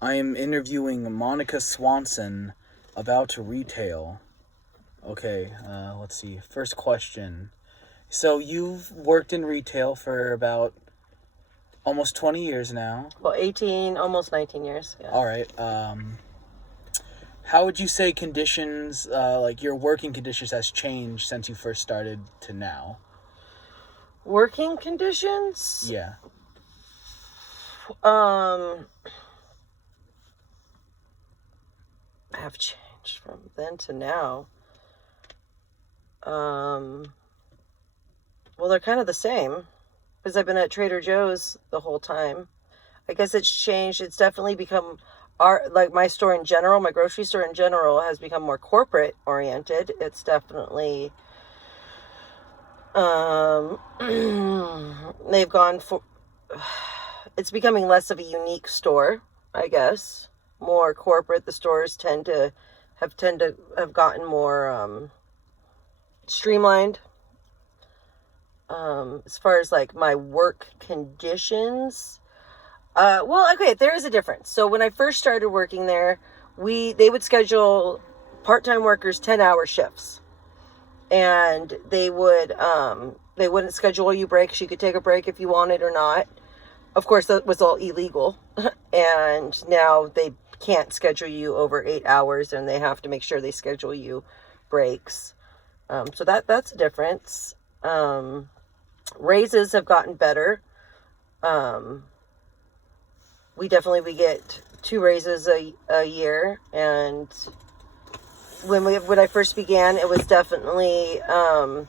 I am interviewing Monica Swanson about retail. Okay, let's see. First question. So you've worked in retail for about almost 20 years now. Well, 18, almost 19 years. Yeah. All right. How would you say conditions, like your working conditions, has changed since you first started to now? Working conditions? Yeah. Have changed from then to now. Well, they're kind of the same because I've been at Trader Joe's the whole time. I guess it's changed. It's definitely become my store in general, my grocery store in general has become more corporate oriented. It's definitely, they've gone for, it's becoming less of a unique store, I guess. More corporate. The stores tend to have gotten more streamlined. As far as like my work conditions, well, okay, there is a difference. So when I first started working there, they would schedule part-time workers 10-hour shifts, and they wouldn't schedule you breaks. You could take a break if you wanted or not. Of course, that was all illegal, and now they can't schedule you over 8 hours, and they have to make sure they schedule you breaks. So that's a difference. Raises have gotten better. We get 2 raises a year, and when I first began, it was definitely a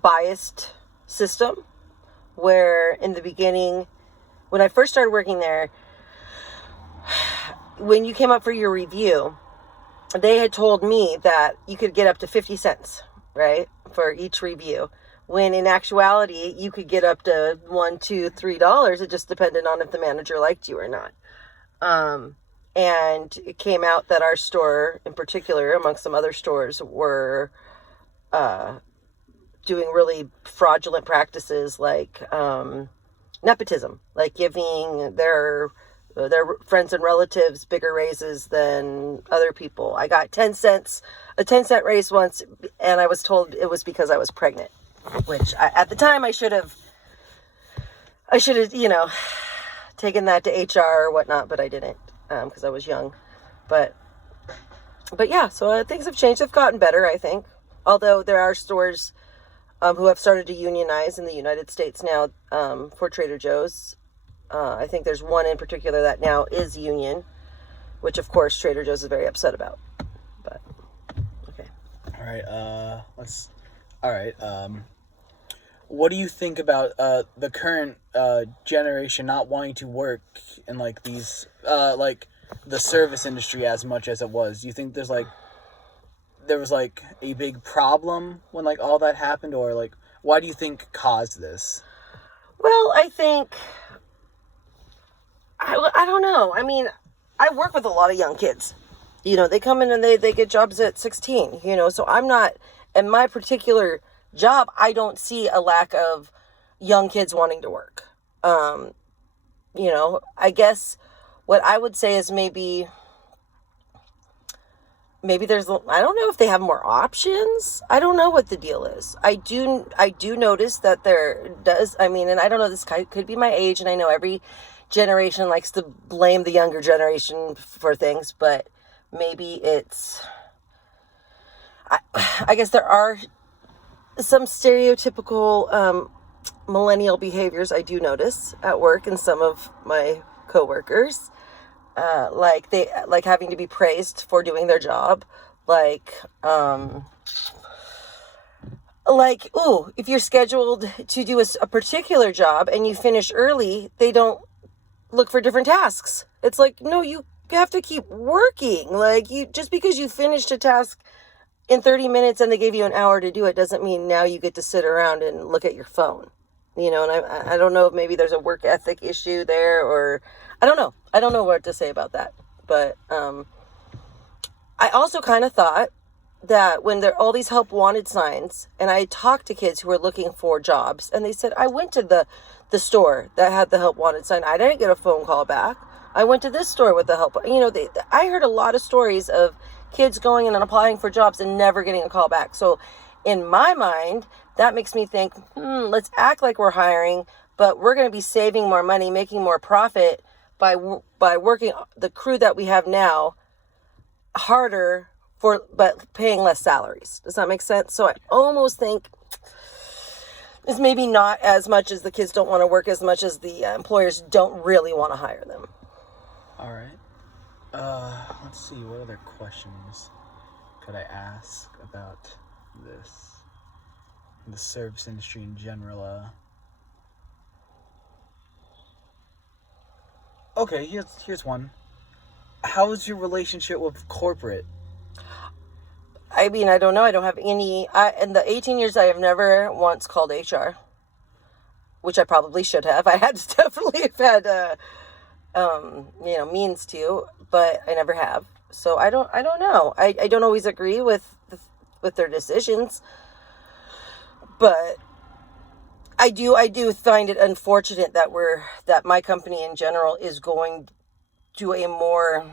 biased system, where in the beginning, when I first started working there, when you came up for your review, they had told me that you could get up to 50 cents, right, for each review. When in actuality, you could get up to $1, $2, $3. It just depended on if the manager liked you or not. And it came out that our store, in particular, amongst some other stores, were doing really fraudulent practices like nepotism, like giving their friends and relatives bigger raises than other people. I got a 10-cent raise once, and I was told it was because I was pregnant, which at the time I should have, taken that to HR or whatnot, but I didn't, because I was young. But yeah, so things have changed. They've gotten better, I think. Although there are stores who have started to unionize in the United States now for Trader Joe's. I think there's one in particular that now is union, which of course Trader Joe's is very upset about. But okay. All right. What do you think about the current generation not wanting to work in like these like the service industry as much as it was? Do you think there was like a big problem when like all that happened, or like why do you think caused this? Well, I think I don't know. I mean, I work with a lot of young kids. They come in and they get jobs at 16, so I'm not, in my particular job, I don't see a lack of young kids wanting to work. I guess what I would say is maybe there's, I don't know if they have more options. I don't know what the deal is. I do notice that there does, and I don't know, this could be my age, and I know every generation likes to blame the younger generation for things, but maybe it's, I guess there are some stereotypical millennial behaviors I do notice at work in some of my coworkers. Like having to be praised for doing their job. If you're scheduled to do a particular job and you finish early, they don't look for different tasks. It's like, no, you have to keep working. Like, just because you finished a task in 30 minutes and they gave you an hour to do it doesn't mean now you get to sit around and look at your phone. And I don't know if maybe there's a work ethic issue there, or I don't know. I don't know what to say about that. But I also kind of thought that when there are all these help wanted signs, and I talked to kids who were looking for jobs, and they said, I went to the store that had the help wanted sign. I didn't get a phone call back. I went to this store with the help. I heard a lot of stories of kids going in and applying for jobs and never getting a call back. So in my mind, that makes me think, let's act like we're hiring, but we're going to be saving more money, making more profit by working the crew that we have now harder but paying less salaries. Does that make sense? So I almost think it's maybe not as much as the kids don't want to work as much as the employers don't really want to hire them. All right. Let's see. What other questions could I ask about the service industry in general? Okay, here's one. How is your relationship with corporate? I mean, I don't know. I don't have any. In the 18 years, I have never once called HR, which I probably should have. I had to definitely have had, means to, but I never have. So I don't know. I don't always agree with their decisions, but I do find it unfortunate that my company in general is going to a more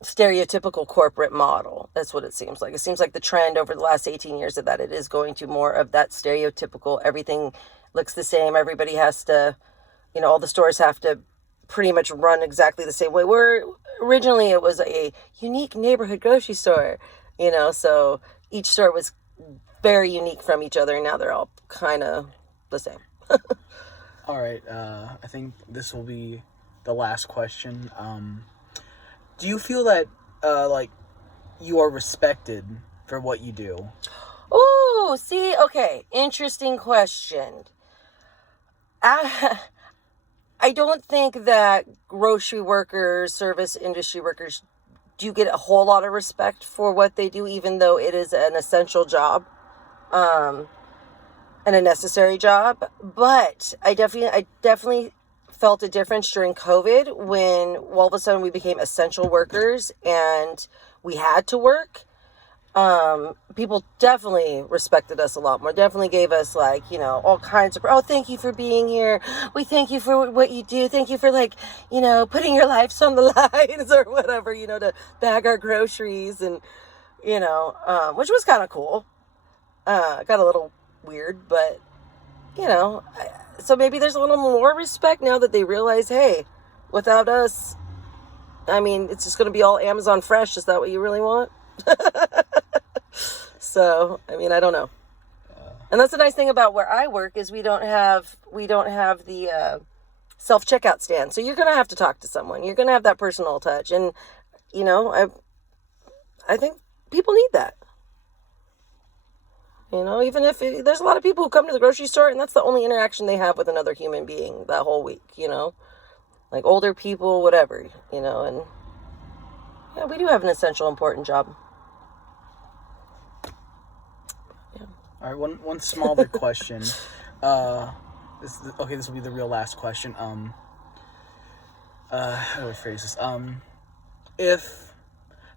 stereotypical corporate model. That's what it seems like. It seems like the trend over the last 18 years of that it is going to more of that stereotypical, everything looks the same. Everybody has to, all the stores have to pretty much run exactly the same way. Where originally it was a unique neighborhood grocery store, so each store was very unique from each other. And now they're all kind of the same. All right. I think this will be the last question. Do you feel that, you are respected for what you do? Oh, see, okay, interesting question. I don't think that grocery workers, service industry workers, do get a whole lot of respect for what they do, even though it is an essential job, and a necessary job. But I definitely felt a difference during COVID when all of a sudden we became essential workers and we had to work. People definitely respected us a lot more, definitely gave us all kinds of, thank you for being here. We thank you for what you do. Thank you for putting your lives on the lines or whatever, to bag our groceries and, which was kind of cool. Got a little weird, but so maybe there's a little more respect now that they realize, hey, without us, I mean, it's just going to be all Amazon Fresh. Is that what you really want? So, I mean, I don't know. And that's the nice thing about where I work is we don't have the self-checkout stand. So you're going to have to talk to someone. You're going to have that personal touch. And, I think people need that. Even if there's a lot of people who come to the grocery store and that's the only interaction they have with another human being that whole week, like older people, whatever, and yeah, we do have an essential, important job. Yeah. All right, one smaller question. This will be the real last question. How do I phrase this? If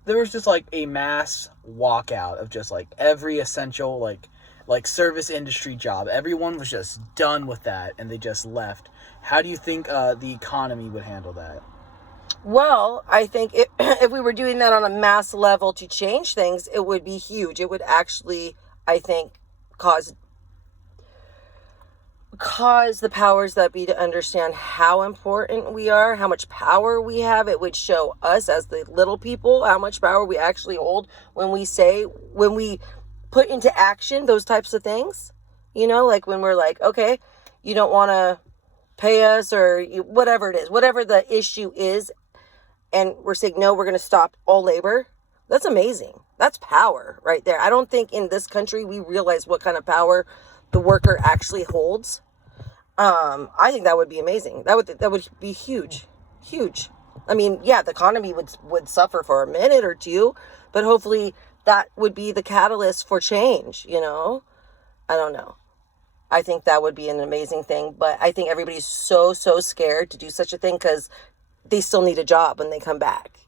there was just a mass walkout of just every essential service industry job, everyone was just done with that and they just left, how do you think the economy would handle that? Well, I think if we were doing that on a mass level to change things, it would be huge. It would actually, I think, cause the powers that be to understand how important we are, how much power we have. It would show us as the little people how much power we actually hold when we put into action those types of things. When we're okay, you don't want to pay us or whatever it is, whatever the issue is, and we're saying, no, we're going to stop all labor. That's amazing. That's power right there. I don't think in this country we realize what kind of power the worker actually holds. I think that would be amazing. That would be huge. I mean, yeah, the economy would suffer for a minute or two, but hopefully that would be the catalyst for change, I don't know. I think that would be an amazing thing, but I think everybody's so scared to do such a thing because they still need a job when they come back,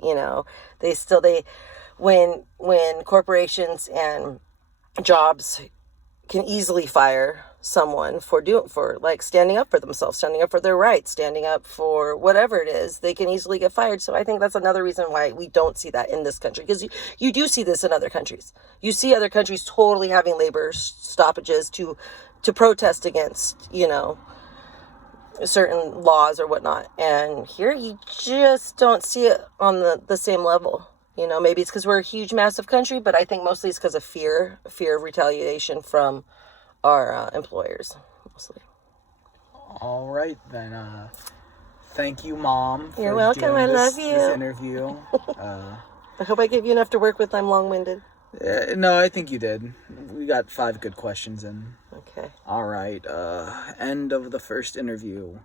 when corporations and jobs can easily fire someone for like standing up for themselves, standing up for their rights, standing up for whatever it is, they can easily get fired. So I think that's another reason why we don't see that in this country, because you do see this in other countries. You see other countries totally having labor stoppages to protest against, certain laws or whatnot, and here you just don't see it on the same level. Maybe it's because we're a huge massive country, but I think mostly it's because of fear of retaliation from our employers, mostly. All right, then. Thank you, Mom. You're welcome. I love you. This interview. I hope I gave you enough to work with. I'm long-winded. No, I think you did. We got 5 good questions in. Okay. All right. End of the first interview.